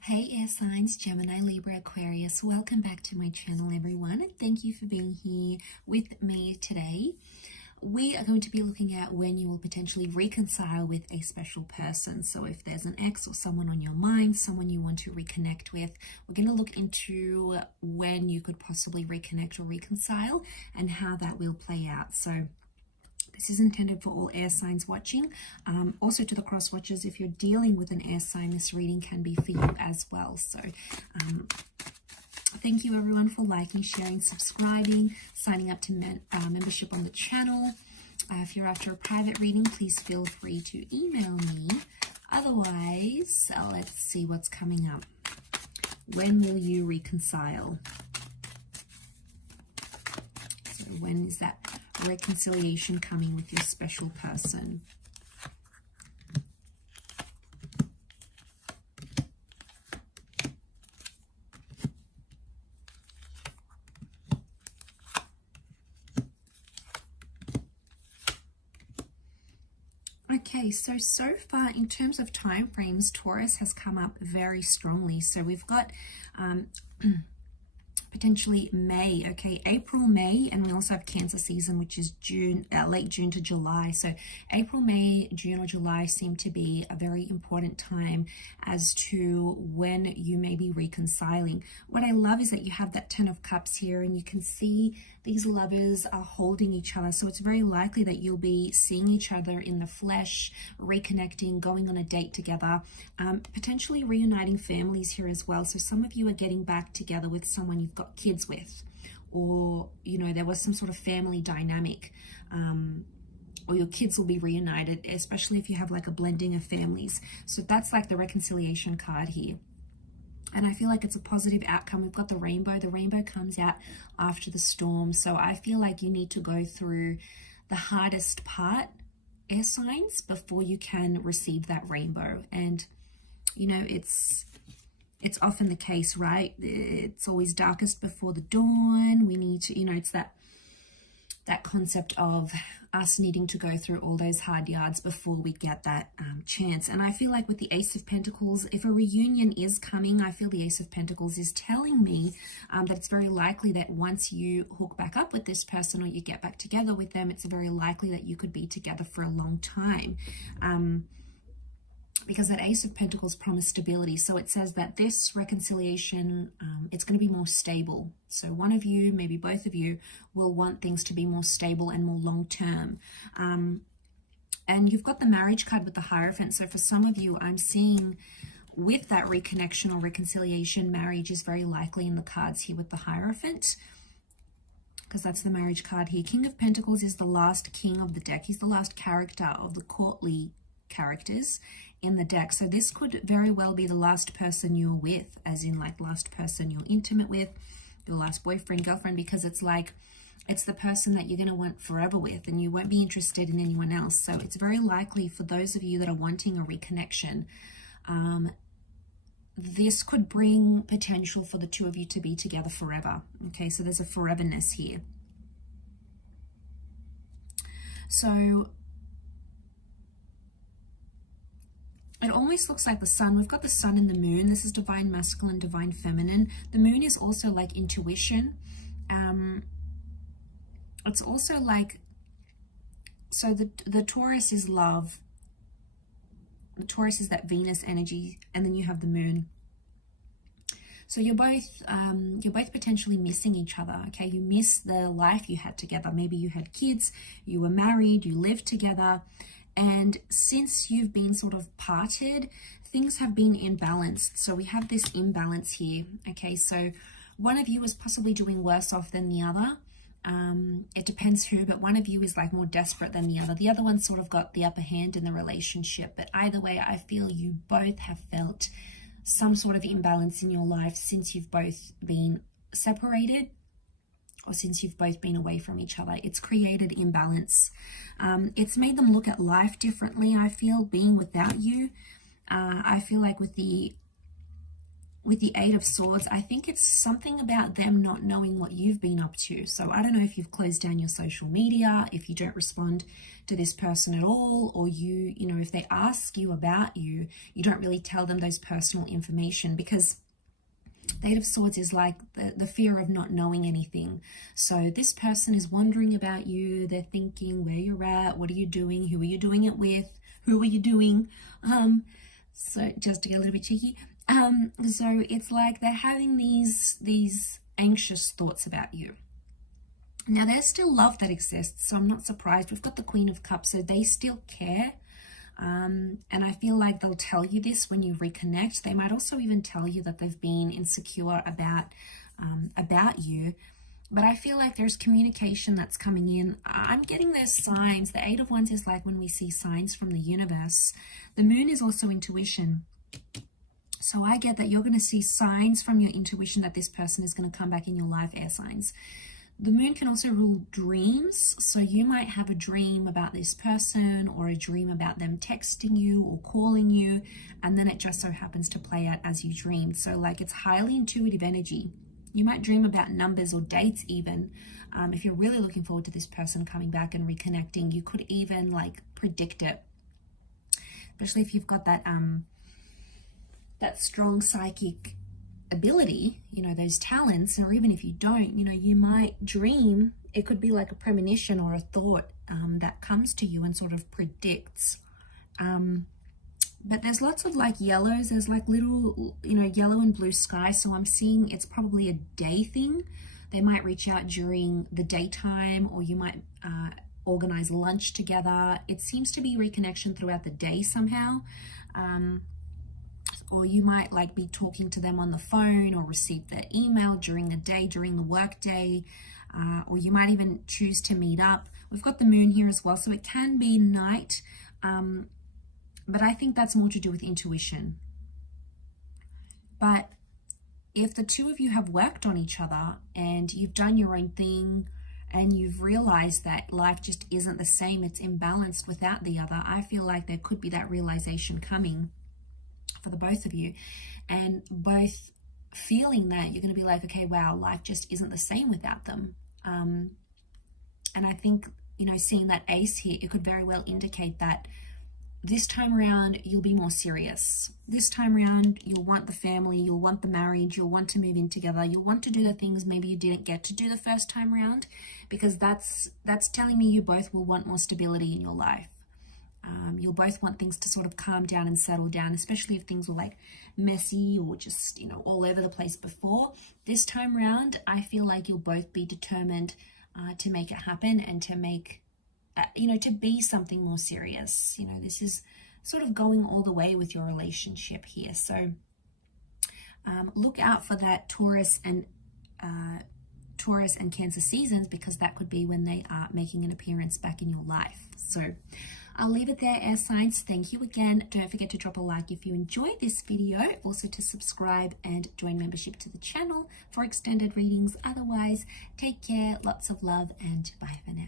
Hey air signs, Gemini, Libra, Aquarius, welcome back to my channel everyone. Thank you for being here with me today. We are going to be looking at when you will potentially reconcile with a special person. So if there's an ex or someone on your mind, someone you want to reconnect with, we're going to look into when you could possibly reconnect or reconcile and how that will play out. So this is intended for all air signs watching. Also to the cross watchers, if you're dealing with an air sign, this reading can be for you as well. So thank you everyone for liking, sharing, subscribing, signing up to membership on the channel. If you're after a private reading, please feel free to email me. Otherwise, let's see what's coming up. When will you reconcile? So when is that reconciliation coming with your special person? Okay, so far in terms of time frames, Taurus has come up very strongly. So we've got potentially May, okay, April, May, and we also have Cancer season, which is June, late June to July. So April, May, June or July seem to be a very important time as to when you may be reconciling. What I love is that you have that 10 of Cups here, and you can see these lovers are holding each other. So it's very likely that you'll be seeing each other in the flesh, reconnecting, going on a date together, potentially reuniting families here as well. So some of you are getting back together with someone you've got kids with, or you know, there was some sort of family dynamic, or your kids will be reunited, especially if you have like a blending of families. So that's like the reconciliation card here. And I feel like it's a positive outcome. We've got the rainbow. The rainbow comes out after the storm. So I feel like you need to go through the hardest part, air signs, before you can receive that rainbow. And, you know, it's often the case, right? It's always darkest before the dawn. We need to, you know, it's that concept of us needing to go through all those hard yards before we get that chance. And I feel like with the Ace of Pentacles, if a reunion is coming, I feel the Ace of Pentacles is telling me that it's very likely that once you hook back up with this person or you get back together with them, it's very likely that you could be together for a long time. Because that Ace of Pentacles promised stability. So it says that this reconciliation, it's going to be more stable. So one of you, maybe both of you, will want things to be more stable and more long-term. And you've got the marriage card with the Hierophant. So for some of you, I'm seeing with that reconnection or reconciliation, marriage is very likely in the cards here with the Hierophant, because that's the marriage card here. King of Pentacles is the last king of the deck. He's the last character of the courtly characters in the deck. So this could very well be the last person you're with, as in like last person you're intimate with, your last boyfriend, girlfriend, because it's like it's the person that you're going to want forever with, and you won't be interested in anyone else. So it's very likely for those of you that are wanting a reconnection, this could bring potential for the two of you to be together forever. Okay, so there's a foreverness here. So it almost looks like the sun. We've got the sun and the moon. This is divine masculine, divine feminine. The moon is also like intuition. It's also like, so the Taurus is love. The Taurus is that Venus energy, and then you have the moon. So you're both potentially missing each other. Okay, you miss the life you had together. Maybe you had kids, you were married, you lived together. And since you've been sort of parted, things have been imbalanced. So we have this imbalance here. Okay, so one of you is possibly doing worse off than the other. It depends who, but one of you is like more desperate than the other. The other one sort of got the upper hand in the relationship. But either way, I feel you both have felt some sort of imbalance in your life since you've both been separated, or since you've both been away from each other. It's created imbalance. It's made them look at life differently, I feel, being without you. I feel like with the with the Eight of Swords, I think it's something about them not knowing what you've been up to. So I don't know if you've closed down your social media, if you don't respond to this person at all, or you know, if they ask you about you, you don't really tell them those personal information, because the Eight of Swords is like the fear of not knowing anything. So this person is wondering about you. They're thinking where you're at, what are you doing, who are you doing it with, who are you doing? So just to get a little bit cheeky. So it's like they're having these anxious thoughts about you. Now, there's still love that exists, so I'm not surprised. We've got the Queen of Cups, so they still care. And I feel like they'll tell you this when you reconnect. They might also even tell you that they've been insecure about you. But I feel like there's communication that's coming in. I'm getting those signs. The Eight of Wands is like when we see signs from the universe. The Moon is also intuition. So I get that you're going to see signs from your intuition that this person is going to come back in your life, air signs. The Moon can also rule dreams. So you might have a dream about this person, or a dream about them texting you or calling you, and then it just so happens to play out as you dreamed. So like it's highly intuitive energy. You might dream about numbers or dates even. If you're really looking forward to this person coming back and reconnecting, you could even like predict it. Especially if you've got that strong psychic ability, you know, those talents. Or even if you don't, you know, you might dream, it could be like a premonition or a thought that comes to you and sort of predicts. But there's lots of like yellows. There's like little, you know, yellow and blue sky. So I'm seeing it's probably a day thing. They might reach out during the daytime, or you might organize lunch together. It seems to be reconnection throughout the day somehow. Or you might like be talking to them on the phone, or receive their email during the day, during the work day, or you might even choose to meet up. We've got the Moon here as well, so it can be night, but I think that's more to do with intuition. But if the two of you have worked on each other and you've done your own thing, and you've realized that life just isn't the same, it's imbalanced without the other, I feel like there could be that realization coming for the both of you, and both feeling that you're going to be like, okay, wow, life just isn't the same without them. And I think, you know, seeing that ace here, it could very well indicate that this time around you'll be more serious. This time around you'll want the family, you'll want the marriage, you'll want to move in together, you'll want to do the things maybe you didn't get to do the first time around, because that's telling me you both will want more stability in your life. You'll both want things to sort of calm down and settle down, especially if things were like messy or just, you know, all over the place before. This time around, I feel like you'll both be determined to make it happen, and to make, you know, to be something more serious. You know, this is sort of going all the way with your relationship here. So look out for that Taurus and Cancer seasons, because that could be when they are making an appearance back in your life. So I'll leave it there, air signs. Thank you again. Don't forget to drop a like if you enjoyed this video. Also to subscribe and join membership to the channel for extended readings. Otherwise, take care, lots of love, and bye for now.